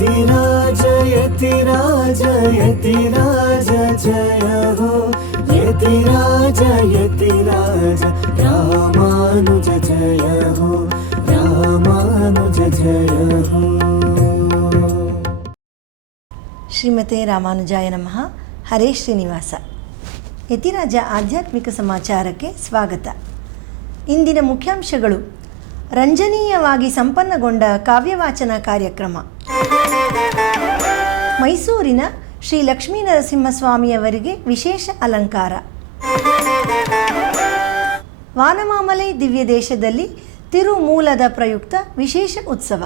यतिराज यतिराज यतिराज जय हो यतिराज यतिराज रामानुज जय हो रामानुज जय हो। ಶ್ರೀಮತೆ ರಾಮಾನುಜಾಯ ನಮಃ. ಹರೇ ಶ್ರೀನಿವಾಸ. ಯತಿರಾಜ ಆಧ್ಯಾತ್ಮಿಕ ಸಮಾಚಾರಕ್ಕೆ ಸ್ವಾಗತ. ಇಂದಿನ ಮುಖ್ಯಾಂಶಗಳು: ರಂಜನೀಯವಾಗಿ ಸಂಪನ್ನಗೊಂಡ ಕಾವ್ಯವಾಚನ ಕಾರ್ಯಕ್ರಮ, ಮೈಸೂರಿನ ಶ್ರೀ ಲಕ್ಷ್ಮೀ ನರಸಿಂಹಸ್ವಾಮಿಯವರಿಗೆ ವಿಶೇಷ ಅಲಂಕಾರ, ವಾನಮಾಮಲೈ ದಿವ್ಯ ದೇಶದಲ್ಲಿ ತಿರುಮೂಲದ ಪ್ರಯುಕ್ತ ವಿಶೇಷ ಉತ್ಸವ.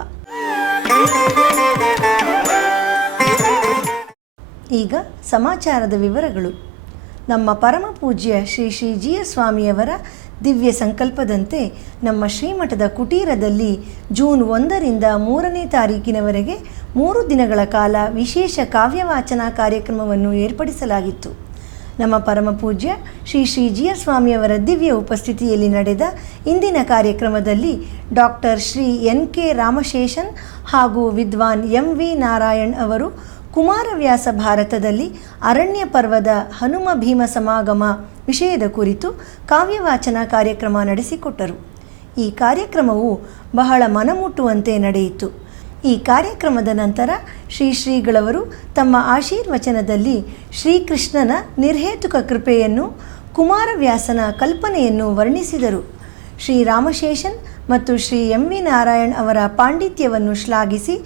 ಈಗ ಸಮಾಚಾರದ ವಿವರಗಳು. ನಮ್ಮ ಪರಮ ಪೂಜ್ಯ ಶ್ರೀ ಶ್ರೀ ಜಿ ಎಸ್ ಸ್ವಾಮಿಯವರ ದಿವ್ಯ ಸಂಕಲ್ಪದಂತೆ ನಮ್ಮ ಶ್ರೀಮಠದ ಕುಟೀರದಲ್ಲಿ ಜೂನ್ 1ರಿಂದ 3ನೇ ತಾರೀಕಿನವರೆಗೆ 3 ದಿನಗಳ ಕಾಲ ವಿಶೇಷ ಕಾವ್ಯವಾಚನ ಕಾರ್ಯಕ್ರಮವನ್ನು ಏರ್ಪಡಿಸಲಾಗಿತ್ತು. ನಮ್ಮ ಪರಮ ಪೂಜ್ಯ ಶ್ರೀ ಶ್ರೀ ಜಿ ಎಸ್ ಸ್ವಾಮಿಯವರ ದಿವ್ಯ ಉಪಸ್ಥಿತಿಯಲ್ಲಿ ನಡೆದ ಇಂದಿನ ಕಾರ್ಯಕ್ರಮದಲ್ಲಿ doctor Shri N K Ramaseshan ಹಾಗೂ ವಿದ್ವಾನ್ ಎಂ ವಿ ನಾರಾಯಣ್ ಅವರು ಕುಮಾರವ್ಯಾಸ ಭಾರತದಲ್ಲಿ ಅರಣ್ಯ ಪರ್ವದ ಹನುಮ ಭೀಮ ಸಮಾಗಮ ವಿಷಯದ ಕುರಿತು ಕಾವ್ಯವಾಚನ ಕಾರ್ಯಕ್ರಮ ನಡೆಸಿಕೊಟ್ಟರು. ಈ ಕಾರ್ಯಕ್ರಮವು ಬಹಳ ಮನಮುಟ್ಟುವಂತೆ ನಡೆಯಿತು. ಈ ಕಾರ್ಯಕ್ರಮದ ನಂತರ ಶ್ರೀಗಳವರು ತಮ್ಮ ಆಶೀರ್ವಚನದಲ್ಲಿ ಶ್ರೀಕೃಷ್ಣನ ನಿರ್ಹೇತುಕ ಕೃಪೆಯನ್ನು, ಕುಮಾರವ್ಯಾಸನ ಕಲ್ಪನೆಯನ್ನು ವರ್ಣಿಸಿದರು. ಶ್ರೀ ರಾಮಶೇಷನ್ ಮತ್ತು ಶ್ರೀ ಎಂ ವಿ ನಾರಾಯಣ್ ಅವರ ಪಾಂಡಿತ್ಯವನ್ನು ಶ್ಲಾಘಿಸಿ,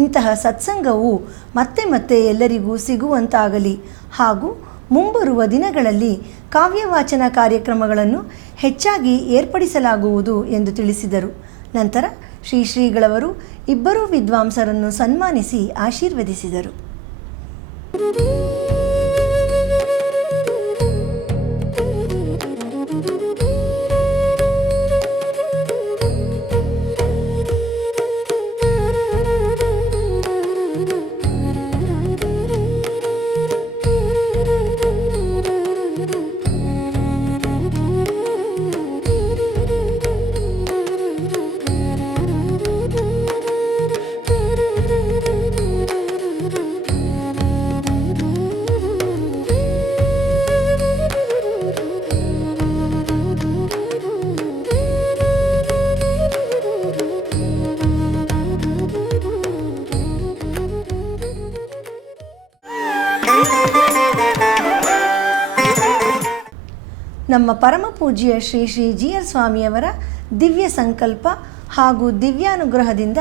ಇಂತಹ ಸತ್ಸಂಗವು ಮತ್ತೆ ಮತ್ತೆ ಎಲ್ಲರಿಗೂ ಸಿಗುವಂತಾಗಲಿ ಹಾಗೂ ಮುಂಬರುವ ದಿನಗಳಲ್ಲಿ ಕಾವ್ಯವಾಚನ ಕಾರ್ಯಕ್ರಮಗಳನ್ನು ಹೆಚ್ಚಾಗಿ ಏರ್ಪಡಿಸಲಾಗುವುದು ಎಂದು ತಿಳಿಸಿದರು. ನಂತರ ಶ್ರೀಗಳವರು ಇಬ್ಬರೂ ವಿದ್ವಾಂಸರನ್ನು ಸನ್ಮಾನಿಸಿ ಆಶೀರ್ವದಿಸಿದರು. ನಮ್ಮ ಪರಮ ಪೂಜ್ಯ ಶ್ರೀ ಶ್ರೀ ಜಿ ಆರ್ ಸ್ವಾಮಿಯವರ ದಿವ್ಯ ಸಂಕಲ್ಪ ಹಾಗೂ ದಿವ್ಯಾನುಗ್ರಹದಿಂದ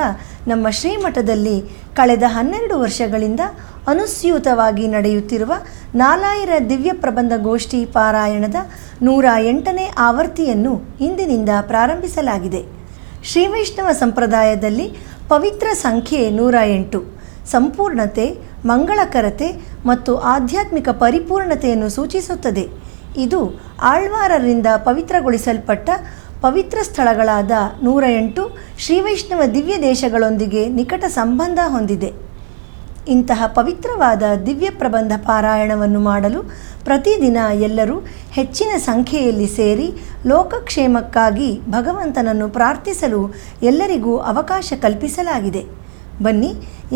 ನಮ್ಮ ಶ್ರೀಮಠದಲ್ಲಿ ಕಳೆದ 12 ವರ್ಷಗಳಿಂದ ಅನುಸ್ಯೂತವಾಗಿ ನಡೆಯುತ್ತಿರುವ ನಾಲಾಯಿರ ದಿವ್ಯ ಪ್ರಬಂಧ ಗೋಷ್ಠಿ ಪಾರಾಯಣದ 108ನೇ ಆವೃತ್ತಿಯನ್ನು ಇಂದಿನಿಂದ ಪ್ರಾರಂಭಿಸಲಾಗಿದೆ. ಶ್ರೀವೈಷ್ಣವ ಸಂಪ್ರದಾಯದಲ್ಲಿ ಪವಿತ್ರ ಸಂಖ್ಯೆ 108 ಸಂಪೂರ್ಣತೆ, ಮಂಗಳಕರತೆ ಮತ್ತು ಆಧ್ಯಾತ್ಮಿಕ ಪರಿಪೂರ್ಣತೆಯನ್ನು ಸೂಚಿಸುತ್ತದೆ. ಇದು ಆಳ್ವಾರರಿಂದ ಪವಿತ್ರಗೊಳಿಸಲ್ಪಟ್ಟ ಪವಿತ್ರ ಸ್ಥಳಗಳಾದ 108 ಶ್ರೀವೈಷ್ಣವ ದಿವ್ಯ ದೇಶಗಳೊಂದಿಗೆ ನಿಕಟ ಸಂಬಂಧ ಹೊಂದಿದೆ. ಇಂತಹ ಪವಿತ್ರವಾದ ದಿವ್ಯ ಪ್ರಬಂಧ ಪಾರಾಯಣವನ್ನು ಮಾಡಲು ಪ್ರತಿದಿನ ಎಲ್ಲರೂ ಹೆಚ್ಚಿನ ಸಂಖ್ಯೆಯಲ್ಲಿ ಸೇರಿ ಲೋಕಕ್ಷೇಮಕ್ಕಾಗಿ ಭಗವಂತನನ್ನು ಪ್ರಾರ್ಥಿಸಲು ಎಲ್ಲರಿಗೂ ಅವಕಾಶ ಕಲ್ಪಿಸಲಾಗಿದೆ. ಬನ್ನಿ,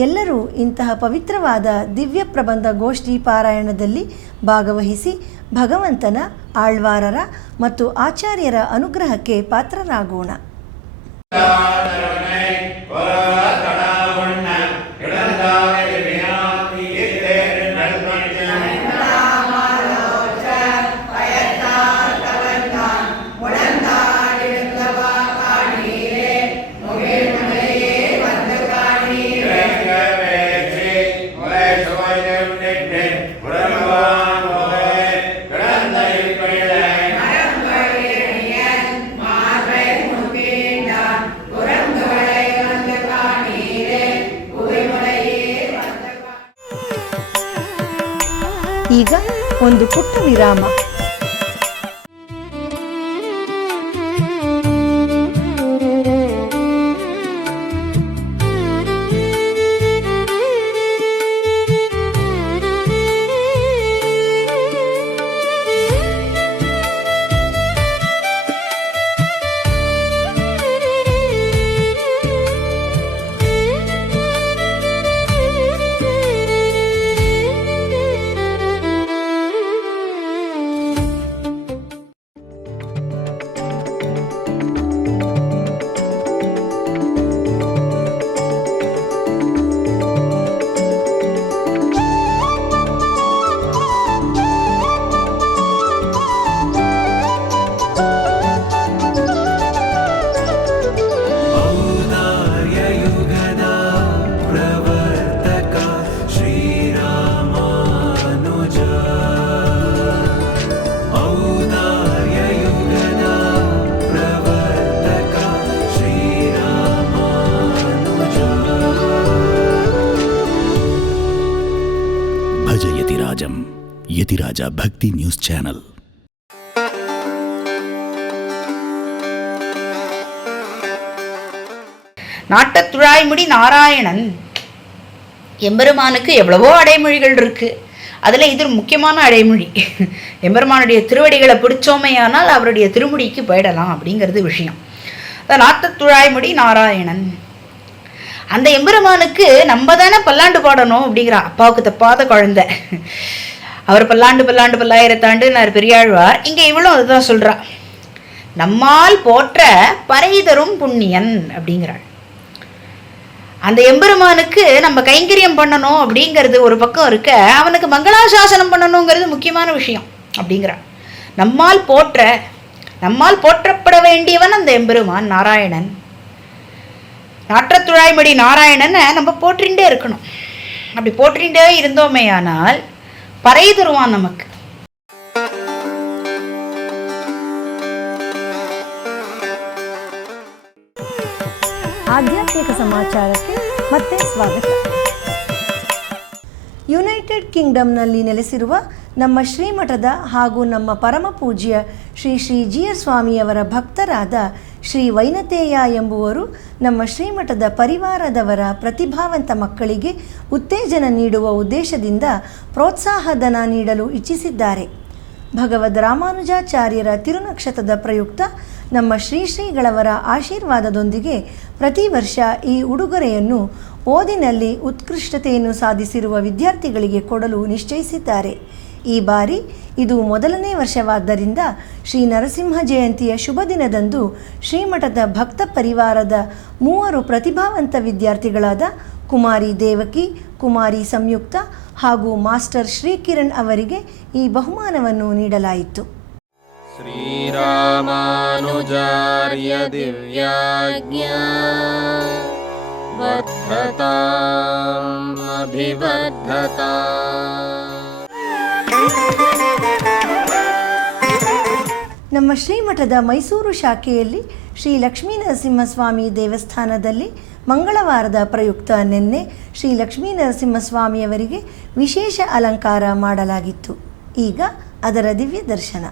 ಎಲ್ಲರೂ ಇಂತಹ ಪವಿತ್ರವಾದ ದಿವ್ಯ ಪ್ರಬಂಧ ಗೋಷ್ಠಿ ಪಾರಾಯಣದಲ್ಲಿ ಭಾಗವಹಿಸಿ ಭಗವಂತನ, ಆಳ್ವಾರರ ಮತ್ತು ಆಚಾರ್ಯರ ಅನುಗ್ರಹಕ್ಕೆ ಪಾತ್ರರಾಗೋಣ. ಈಗ ಒಂದು ಪುಟ್ಟ ವಿರಾಮ. సమాజం. యతిరాజ భక్తి న్యూస్ ఛానల్. நாட்டத்துழாய்முடி நாராயணன் எம்பெருமானுக்கு எவ்வளவோ அடைமொழிகள் இருக்குது. அதில் இது முக்கியமான அடைமொழி. எம்பெருமானுடைய திருவடிகளை பிடிச்சோமையானால் அவருடைய திருமுடிக்கு போயிடலாம் அப்படிங்கிறது விஷயம். நாட்டத்துழாய்முடி நாராயணன், அந்த எம்பெருமானுக்கு நம்ம தானே பல்லாண்டு பாடணும் அப்படிங்கிறா. அப்பாவுக்கு தப்பாத குழந்தை, அவர் பல்லாண்டு பல்லாயிரத்தாண்டு நான் பெரியாழ்வார். இங்கே இவளும் அதுதான் சொல்கிறா, நம்மால் போற்ற பறை தரும் புண்ணியன் அப்படிங்கிறாள். அந்த எம்பெருமானுக்கு நம்ம கைங்கரியம் பண்ணணும் அப்படிங்கிறது ஒரு பக்கம் இருக்க, அவனுக்கு மங்களாசாசனம் பண்ணணுங்கிறது முக்கியமான விஷயம் அப்படிங்கிறான். நம்மால் போற்றப்பட வேண்டியவன் அந்த எம்பெருமான் நாராயணன். நாற்றத்துழாய்மடி நாராயணனை நம்ம போற்றிண்டே இருக்கணும். அப்படி போற்றிண்டே இருந்தோமேயானால் பறை தருவான் நமக்கு. ಆಧ್ಯಾತ್ಮಿಕ ಸಮಾಚಾರಕ್ಕೆ ಮತ್ತೆ ಸ್ವಾಗತ. ಯುನೈಟೆಡ್ ಕಿಂಗ್ಡಮ್ನಲ್ಲಿ ನೆಲೆಸಿರುವ ನಮ್ಮ ಶ್ರೀಮಠದ ಹಾಗೂ ನಮ್ಮ ಪರಮ ಪೂಜ್ಯ ಶ್ರೀ ಶ್ರೀ ಜಿಯರ್ ಸ್ವಾಮಿಯವರ ಭಕ್ತರಾದ ಶ್ರೀ ವೈನತೇಯ ಎಂಬುವರು ನಮ್ಮ ಶ್ರೀಮಠದ ಪರಿವಾರದವರ ಪ್ರತಿಭಾವಂತ ಮಕ್ಕಳಿಗೆ ಉತ್ತೇಜನ ನೀಡುವ ಉದ್ದೇಶದಿಂದ ಪ್ರೋತ್ಸಾಹಧನ ನೀಡಲು ಇಚ್ಛಿಸಿದ್ದಾರೆ. ಭಗವದ್ ರಾಮಾನುಜಾಚಾರ್ಯರ ತಿರುನಕ್ಷತ್ರದ ಪ್ರಯುಕ್ತ ನಮ್ಮ ಶ್ರೀಗಳವರ ಆಶೀರ್ವಾದದೊಂದಿಗೆ ಪ್ರತಿ ವರ್ಷ ಈ ಉಡುಗೊರೆಯನ್ನು ಓದಿನಲ್ಲಿ ಉತ್ಕೃಷ್ಟತೆಯನ್ನು ಸಾಧಿಸಿರುವ ವಿದ್ಯಾರ್ಥಿಗಳಿಗೆ ಕೊಡಲು ನಿಶ್ಚಯಿಸಿದ್ದಾರೆ. ಈ ಬಾರಿ ಇದು ಮೊದಲನೇ ವರ್ಷವಾದ್ದರಿಂದ ಶ್ರೀ ನರಸಿಂಹ ಜಯಂತಿಯ ಶುಭ ದಿನದಂದು ಶ್ರೀಮಠದ ಭಕ್ತ ಪರಿವಾರದ 3 ಪ್ರತಿಭಾವಂತ ವಿದ್ಯಾರ್ಥಿಗಳಾದ ಕುಮಾರಿ ದೇವಕಿ, ಕುಮಾರಿ ಸಂಯುಕ್ತ ಹಾಗೂ ಮಾಸ್ಟರ್ ಶ್ರೀಕಿರಣ್ ಅವರಿಗೆ ಈ ಬಹುಮಾನವನ್ನು ನೀಡಲಾಯಿತು. ಶ್ರೀರಾಮಾನುಜಾರ್ಯ ದಿವ್ಯಾಜ್ಞಾ ವರ್ಧತಾಂ ಅಭಿವರ್ಧತಾಂ. ನಮ್ಮ ಶ್ರೀಮಠದ ಮೈಸೂರು ಶಾಖೆಯಲ್ಲಿ ಶ್ರೀ ಲಕ್ಷ್ಮೀ ನರಸಿಂಹಸ್ವಾಮಿ ದೇವಸ್ಥಾನದಲ್ಲಿ ಮಂಗಳವಾರದ ಪ್ರಯುಕ್ತ ನಿನ್ನೆ ಶ್ರೀ ಲಕ್ಷ್ಮೀ ನರಸಿಂಹಸ್ವಾಮಿಯವರಿಗೆ ವಿಶೇಷ ಅಲಂಕಾರ ಮಾಡಲಾಗಿತ್ತು. ಈಗ ಅದರ ದಿವ್ಯ ದರ್ಶನ.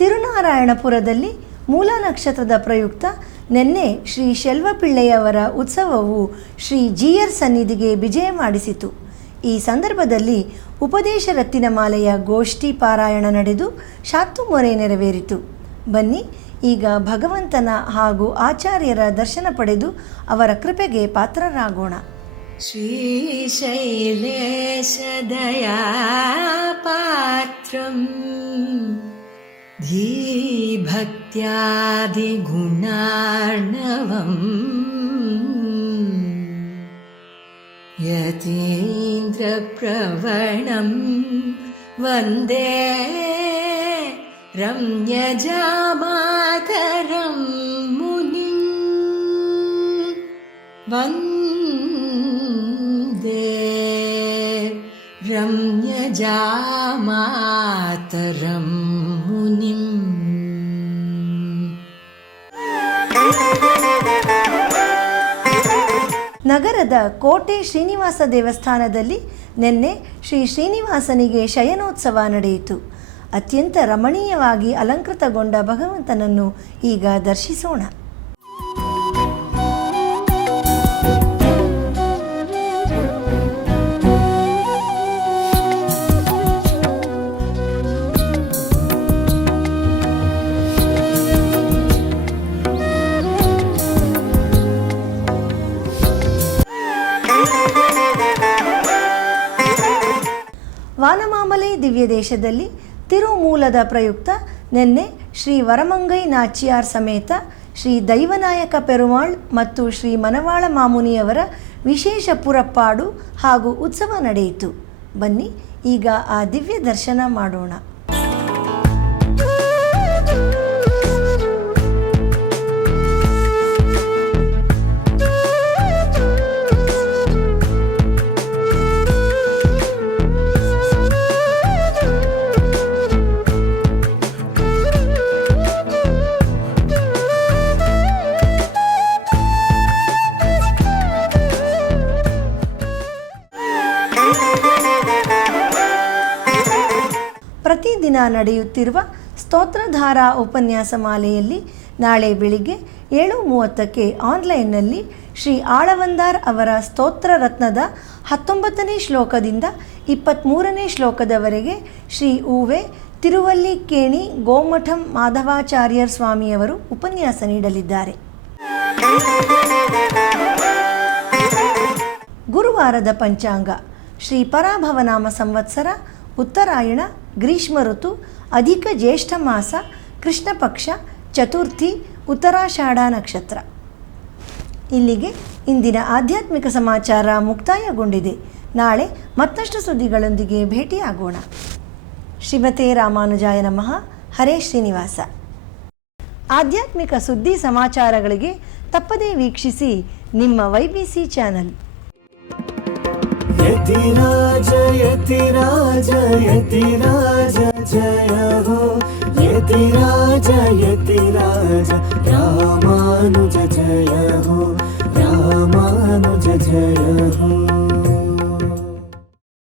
ತಿರುನಾರಾಯಣಪುರದಲ್ಲಿ ಮೂಲ ನಕ್ಷತ್ರದ ಪ್ರಯುಕ್ತ ನಿನ್ನೆ ಶ್ರೀ ಶೆಲ್ವಪಿಳ್ಳೆಯವರ ಉತ್ಸವವು ಶ್ರೀ ಜಿಯರ್ ಸನ್ನಿಧಿಗೆ ವಿಜಯ ಮಾಡಿಸಿತು. ಈ ಸಂದರ್ಭದಲ್ಲಿ ಉಪದೇಶ ರತ್ತಿನಮಾಲೆಯ ಗೋಷ್ಠಿ ಪಾರಾಯಣ ನಡೆದು ಶಾತ್ತುಮೊರೆ ನೆರವೇರಿತು. ಬನ್ನಿ ಈಗ ಭಗವಂತನ ಹಾಗೂ ಆಚಾರ್ಯರ ದರ್ಶನ ಪಡೆದು ಅವರ ಕೃಪೆಗೆ ಪಾತ್ರರಾಗೋಣ. ಶ್ರೀಶೈಲೇಶ ದಯಾ ಪಾತ್ರಂ ಧೀಭಕ್ತ್ಯಾದಿಗುಣಾರ್ಣವಂ ಯತೀಂದ್ರಪ್ರವಣಂ ವಂದೇ ರಮ್ಯಜಾಮಾತರಂ ಮುನಿಂ ವಂದೇ ರಮ್ಯಜಾಮಾತರಂ ಮುನಿಂ. ನಗರದ ಕೋಟೆ ಶ್ರೀನಿವಾಸ ದೇವಸ್ಥಾನದಲ್ಲಿ ನಿನ್ನೆ ಶ್ರೀ ಶ್ರೀನಿವಾಸನಿಗೆ ಶಯನೋತ್ಸವ ನಡೆಯಿತು. ಅತ್ಯಂತ ರಮಣೀಯವಾಗಿ ಅಲಂಕೃತಗೊಂಡ ಭಗವಂತನನ್ನು ಈಗ ದರ್ಶಿಸೋಣ. ವಾನಮಾಮಲೆ ದಿವ್ಯ ದೇಶದಲ್ಲಿ ತಿರುಮೂಲದ ಪ್ರಯುಕ್ತ ನಿನ್ನೆ ಶ್ರೀ ವರಮಂಗೈ ನಾಚಿಯಾರ್ ಸಮೇತ ಶ್ರೀ ದೈವನಾಯಕ ಪೆರುಮಾಳ್ ಮತ್ತು ಶ್ರೀ ಮನವಾಳ ಮಾಮುನಿಯವರ ವಿಶೇಷ ಪುರಪ್ಪಾಡು ಹಾಗೂ ಉತ್ಸವ ನಡೆಯಿತು. ಬನ್ನಿ ಈಗ ಆ ದಿವ್ಯ ದರ್ಶನ ಮಾಡೋಣ. ನಡೆಯುತ್ತಿರುವ ಸ್ತೋತ್ರಧಾರಾ ಉಪನ್ಯಾಸ ಮಾಲೆಯಲ್ಲಿ ನಾಳೆ ಬೆಳಿಗ್ಗೆ 7:30ಕ್ಕೆ ಆನ್ಲೈನ್ನಲ್ಲಿ ಶ್ರೀ ಆಳವಂದಾರ್ ಅವರ ಸ್ತೋತ್ರ ರತ್ನದ 19ನೇ ಶ್ಲೋಕದಿಂದ 23ನೇ ಶ್ಲೋಕದವರೆಗೆ ಶ್ರೀ ಉವೆ ತಿರುವಲ್ಲಿಕ್ಕೇಣಿ ಗೋಮಠಂ ಮಾಧವಾಚಾರ್ಯರ್ ಸ್ವಾಮಿಯವರು ಉಪನ್ಯಾಸ ನೀಡಲಿದ್ದಾರೆ. ಗುರುವಾರದ ಪಂಚಾಂಗ ಶ್ರೀ ಪರಾಭವನಾಮ ಸಂವತ್ಸರ, ಉತ್ತರಾಯಣ, ಗ್ರೀಷ್ಮ ಋತು, ಅಧಿಕ ಜ್ಯೇಷ್ಠ ಮಾಸ, ಕೃಷ್ಣ ಪಕ್ಷ, ಚತುರ್ಥಿ, ಉತ್ತರಾಷಾಢ ನಕ್ಷತ್ರ. ಇಲ್ಲಿಗೆ ಇಂದಿನ ಆಧ್ಯಾತ್ಮಿಕ ಸಮಾಚಾರ ಮುಕ್ತಾಯಗೊಂಡಿದೆ. ನಾಳೆ ಮತ್ತಷ್ಟು ಸುದ್ದಿಗಳೊಂದಿಗೆ ಭೇಟಿಯಾಗೋಣ. ಶ್ರೀಮತೆ ರಾಮಾನುಜಾಯ ನಮಃ. ಹರೇ ಶ್ರೀನಿವಾಸ. ಆಧ್ಯಾತ್ಮಿಕ ಸುದ್ದಿ ಸಮಾಚಾರಗಳಿಗೆ ತಪ್ಪದೇ ವೀಕ್ಷಿಸಿ ನಿಮ್ಮ YBC ಚಾನಲ್. ಯತಿರಾಜ ಯತಿರಾಜ ಯತಿರಾಜ ಜಯ ಹೋ ಯತಿರಾಜ ಯತಿರಾಜ ರಾಮಾನುಜ ಜಯ ಹೋ ರಾಮಾನುಜ ಜಯ